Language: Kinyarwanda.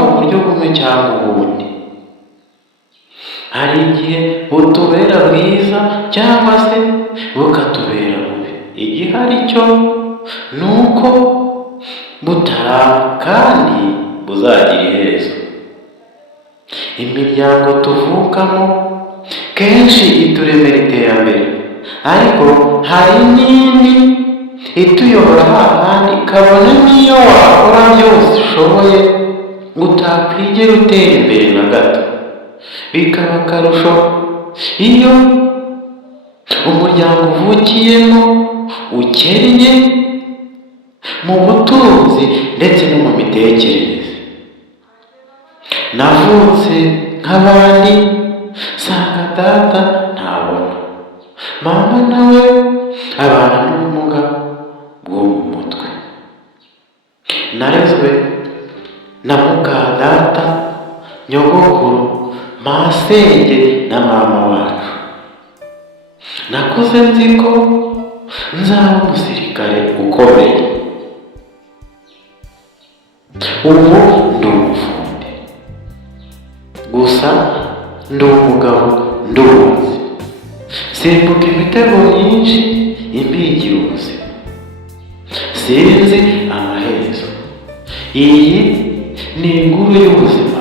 mu buryo bumwe cyangwa ubundi. Hari igihe butubera bwiza cyangwa se bukatubera bubi. Igihari cyo ni uko butaramba kandi buzagira iherezo. Imiryango tuvukamo kenshi ituremera iterambere, ariko hari n'indi ituyobora hahandi kabone n'iyo wakora byose ushoboye ngo utakwigera utera imbere na gato. Bikaba akarusho iyo umuryango uvukiyemo ukennye mu butunzi ndetse no mu mitekerereze. Navutse nk'abandi, nsanga data ntabona, mama nawe abana n'ubumuga bwo mu mutwe. Narezwe na muka data, nyogokuru, masenge na mama wacu. Nakuze nzi ko nzaba umusirikare ukomeye. Ubu ndi umufundi, gusa ndi umugabo nduzi, simbuka imitego myinshi impigira ubuzima. Sinzi amaherezo. Iyi ni inkuru y'ubuzima